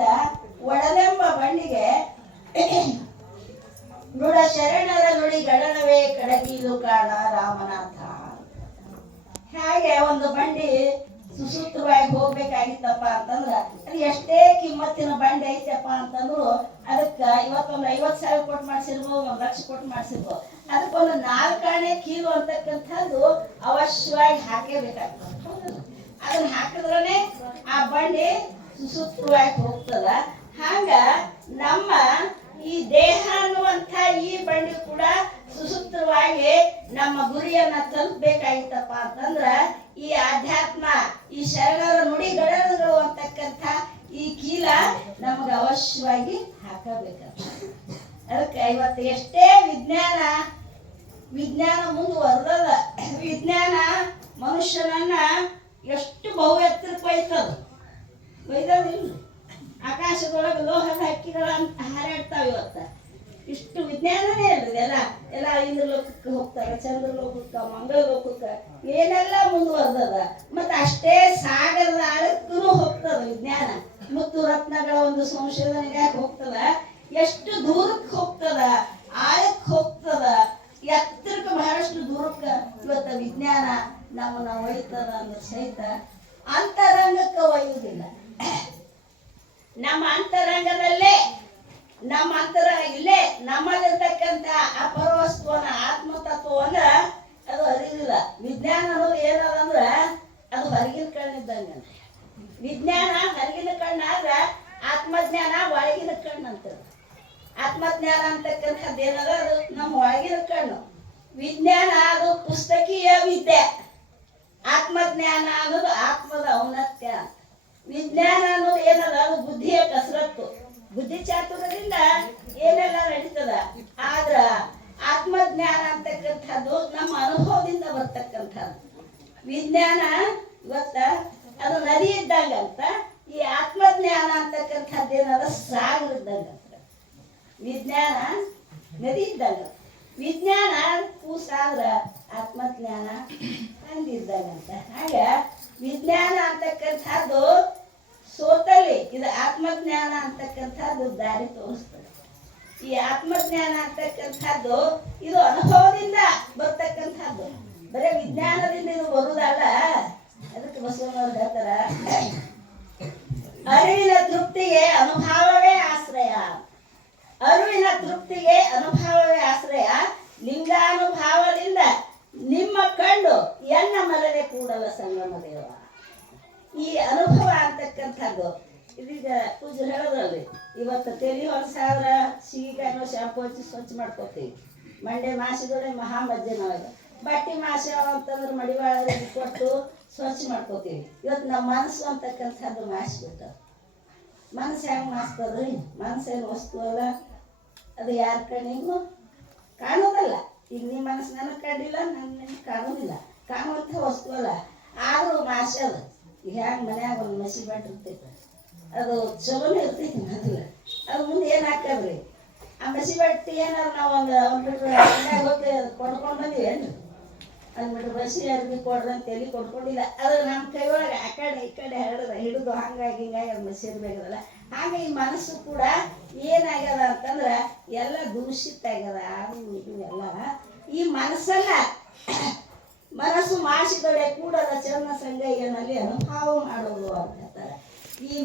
ಮಾಡಿದ ಒಡಲೆಂಬ ಬಂಡಿಗೆ ನುಡ ಶರಣರ ನುಡಿ ಗಡನವೇ ಕಡಗಿಲು ಕಾಣ ರಾಮನಾಥ. ಹಾಗೆ ಒಂದು ಬಂಡಿ ಸುಸೂತ್ರವಾಗಿ ಹೋಗ್ಬೇಕಾಗಿತ್ತಪ್ಪ ಅಂತಂದ್ರ, ಅದು ಎಷ್ಟೇ ಕಿಮ್ಮತ್ತಿನ ಬಂಡಿ ಐತಪ್ಪ ಅಂತಂದ್ರು, ಅದಕ್ಕ ಇವತ್ತೊಂದು ಐವತ್ತು ಸಾವಿರ ಕೊಟ್ಟು ಮಾಡ್ಸಿರ್ಬೋದು, ಒಂದ್ ಲಕ್ಷ ಕೊಟ್ಟು ಮಾಡ್ಸಿರ್ಬೋದು. ಅದಕ್ಕೊಂದು ನಾಲ್ಕಾಣೆ ಕೀಲು ಅಂತಕ್ಕಂಥದ್ದು ಅವಶ್ಯವಾಗಿ ಹಾಕೇಬೇಕಾಗ್ತದೆ? ಅದನ್ನ ಹಾಕಿದ್ರನೆ ಆ ಬಂಡಿ ಸುಸೂತ್ರವಾಗಿ ಹೋಗ್ತದ? ಹಂಗ ನಮ್ಮ ಈ ದೇಹ ಅನ್ನುವಂಥ ಈ ಬಂಡಿ ಕೂಡ ಸುಸೂತ್ರವಾಗಿ ನಮ್ಮ ಗುರಿಯನ್ನ ತಲುಪಬೇಕಾಗಿತ್ತಪ್ಪ ಅಂತಂದ್ರ ಈ ಆಧ್ಯಾತ್ಮ, ಈ ಶರಣರ ನುಡಿಗಡಗಳು ಅಂತಕ್ಕಂಥ ಈ ಕೀಲ ನಮಗೆ ಅವಶ್ಯವಾಗಿ ಹಾಕಬೇಕಂತ. ಅದಕ್ಕೆ ಇವತ್ತು ಎಷ್ಟೇ ವಿಜ್ಞಾನ ವಿಜ್ಞಾನ ಮುಂದುವರೆದ ವಿಜ್ಞಾನ ಮನುಷ್ಯನನ್ನ ಎಷ್ಟು ಬಹು ಎತ್ತರಕ್ಕೆ ಒಯ್ತದ? ಒಯ್ದದಿಲ್ಲ ಆಕಾಶದೊಳಗೆ ಲೋಹದ ಹಕ್ಕಿಗಳ ಹಾರಾಡ್ತಾವ ಇವತ್ತ. ಇಷ್ಟು ವಿಜ್ಞಾನನೇ ಅಲ್ಲ ಎಲ್ಲ. ಎಲ್ಲ ಇಂದ್ರ ಲೋಕಕ್ಕೆ ಹೋಗ್ತಾರೆ ಚಂದ್ರ ಲೋಕಕ್ಕೆ ಮಂಗಳ ಲೋಕಕ್ಕೆ ಏನೆಲ್ಲ ಮುಂದುವರೆದದ. ಮತ್ತೆ ಅಷ್ಟೇ ಸಾಗರದ ಆಳಕ್ಕೂ ಹೋಗ್ತದ ವಿಜ್ಞಾನ. ಮುತ್ತು ರತ್ನಗಳ ಒಂದು ಸಂಶೋಧನೆಗೆ ಹೋಗ್ತದ? ಎಷ್ಟು ದೂರಕ್ಕೆ ಹೋಗ್ತದ? ಆಳಕ್ಕೆ ಹೋಗ್ತದ? ಎತ್ತರಕ್ಕೆ ಬಹಳಷ್ಟು ದೂರಕ್ಕೆ ಇವತ್ತ ವಿಜ್ಞಾನ ನಮ್ಮನ್ನ ಒಯ್ತದ ಅಂದ್ರೆ ಸಹಿತ ಅಂತರಂಗಕ್ಕೆ ಒಯ್ಯುವುದಿಲ್ಲ. ನಮ್ಮ ಅಂತರಂಗದಲ್ಲೇ, ನಮ್ಮ ಅಂತರ ಇಲ್ಲೇ ನಮ್ಮಲ್ಲಿರ್ತಕ್ಕಂಥ ಅಪರವಸ್ತುವನ್ನ ಆತ್ಮತತ್ವವನ್ನ ಅದು ಅರಿವಿಲ್ಲ. ವಿಜ್ಞಾನ ಅನ್ನೋದು ಏನದ ಅಂದ್ರ ಅದು ಹೊರಗಿನ ಕಣ್ಣಿದ್ದಂಗೆ ವಿಜ್ಞಾನ ಹೊರಗಿನ ಕಣ್ಣಾದ್ರ ಆತ್ಮಜ್ಞಾನ ಒಳಗಿನ ಕಣ್ಣು ಅಂತ ಆತ್ಮಜ್ಞಾನ ಅಂತಕ್ಕಂಥದ್ದು ಏನದ ಅದು ನಮ್ಮ ಒಳಗಿನ ಕಣ್ಣು. ವಿಜ್ಞಾನ ಅದು ಪುಸ್ತಕೀಯ ವಿದ್ಯೆ. ಆತ್ಮಜ್ಞಾನ ಅನ್ನೋದು ಆತ್ಮದ ಔನ್ನತ್ಯ ಅಂತ. ವಿಜ್ಞಾನ ಅನ್ನೋದು ಅದು ಬುದ್ಧಿಯ ಕಸರತ್ತು. ಬುದ್ಧಿ ಚಾತುರ್ಯದಿಂದ ಏನೆಲ್ಲ ನಡೀತದ? ಆದ್ರ ಆತ್ಮಜ್ಞಾನ ಅಂತಕ್ಕಂಥದ್ದು ನಮ್ಮ ಅನುಭವದಿಂದ ಬರ್ತಕ್ಕಂಥದ್ದು. ವಿಜ್ಞಾನ ಇವತ್ತ ಅದು ನದಿ ಇದ್ದಂಗಂತ ಈ ಆತ್ಮಜ್ಞಾನ ಅಂತಕ್ಕಂಥದ್ದು ಏನದ? ಸಾಗರ ಇದ್ದಂಗಂತ ವಿಜ್ಞಾನ ನದಿ ಇದ್ದಂಗ. ವಿಜ್ಞಾನ ಕೂಸಾದ್ರ ಆತ್ಮಜ್ಞಾನ ಹಂಗಿದ್ದಂಗಂತ ಹಾಗೆ ವಿಜ್ಞಾನ ಅಂತಕ್ಕಂಥದ್ದು ಇದು ಆತ್ಮಜ್ಞಾನ ಅಂತಕ್ಕಂಥದ್ದು ದಾರಿ ತೋರಿಸ್ತದೆ. ಈ ಆತ್ಮಜ್ಞಾನ ಅಂತಕ್ಕಂಥದ್ದು, ಇದು ಅನುಭವದಿಂದ ಬರ್ತಕ್ಕಂಥದ್ದು. ಬರೀ ವಿಜ್ಞಾನದಿಂದ ಇದು ಬರುದಲ್ಲ. ಅದಕ್ಕೆ ಬಸವನವ್ರು ಹೇಳ್ತಾರ, ಅರಿವಿನ ತೃಪ್ತಿಗೆ ಅನುಭವವೇ ಆಶ್ರಯ. ಅರಿವಿನ ತೃಪ್ತಿಗೆ ಅನುಭವವೇ ಆಶ್ರಯ. ಲಿಂಗಾನುಭಾವದಿಂದ ನಿಮ್ಮ ಕಂಡು ಎನ್ನ ಮಲನೆ ಕೂಡಲ ಸಂಗಮ ದೇವ. ಈ ಅನುಭವ ಅಂತಕ್ಕಂಥದ್ದು ಇದೀಗ ಪೂಜೆ ಹೇಳೋದಲ್ರಿ ಇವತ್ತು ತೆಲಿ ಒಂದು ಸಾವಿರ ಸೀಗಾನು ಶಾಂಪು ಹಚ್ಚಿ ಸ್ವಚ್ಛ ಮಾಡ್ಕೋತೀವಿ. ಮಂಡೆ ಮಹಾ ಮಜ್ಜೆ ನಾವೀಗ ಬಟ್ಟೆ ಮಾಸ ಅಂತಂದ್ರೆ ಮಡಿವಾಳ ಕೊಟ್ಟು ಸ್ವಚ್ಛ ಮಾಡ್ಕೋತೀವಿ. ಇವತ್ತು ನಮ್ಮ ಮನಸ್ಸು ಅಂತಕ್ಕಂಥದ್ದು ಮಾಸಿಬಿಟ್ಟು ಮನಸ್ಸು ಹೆಂಗೆ ಮಾಸ್ತದ್ರಿ ಮನಸ್ಸೇನು ವಸ್ತು ಅಲ್ಲ? ಅದು ಯಾರ ಕಣ್ಣಿಗೂ ಕಾಣೋದಲ್ಲ. ಈಗ ನಿಮ್ಮ ಮನಸ್ಸು ನನಗೆ ಕಂಡಿಲ್ಲ ನನ್ನ ಕಾಣೋದಿಲ್ಲ. ಕಾಣುವಂಥ ವಸ್ತು ಅಲ್ಲ. ಆದರೂ ಅದು. ಹ್ಯಾಂಗೆ ಮನ್ಯಾಗ ಒಂದು ಮಸಿ ಇರ್ತೈತೆ. ಅದು ಚಲೋನೆ ಇರ್ತೈತಿ ಮೊದಲ. ಅದು ಮುಂದೆ ಏನು ಹಾಕದ್ರಿ ಆ ಮಸಿ ಬಟ್ಟೆ ಏನಾರು ನಾವು ಒಂದು ಒಂದು ಅಂಗಡ್ಯಾಗ ಹೋಗಿ ಕೊಂಡ್ಕೊಂಡು ಬಂದೀವಿ ಏನು ಅಂದ್ಬಿಟ್ಟು ಬಸಿ ಅರ್ಬಿ ಕೊಡ್ರಿ ಎಲ್ಲಿ ಕೊಡ್ಕೊಂಡಿಲ್ಲ. ಅದು ನಮ್ಮ ಕೈ ಒಳಗೆ ಆ ಕಡೆ ಈ ಕಡೆ ಹಿಡಿದ ಹಿಡಿದು ಹಂಗಾಗಿ ಹಿಂಗಾಗಿ ಅದು ಮಸಿ ಇರ್ಬೇಕಲ್ಲ. ಹಾಗೆ ಈ ಮನಸ್ಸು ಕೂಡ ಏನಾಗ್ಯದ ಅಂತಂದ್ರೆ ಎಲ್ಲ ದೂಷಿತ ಆಗ್ಯದ. ಅದು ಇದು ಎಲ್ಲ ಈ ಮನಸ್ಸಲ್ಲ ಮನಸ್ಸು ಮಾಸಿದೊಡೆ ಕೂಡದ ಚರಣ ಸಂಗಯ್ಯನಲ್ಲಿ ಅನುಭವ ಮಾಡೋದು ಅಂತ ಹೇಳ್ತಾರೆ. ಈ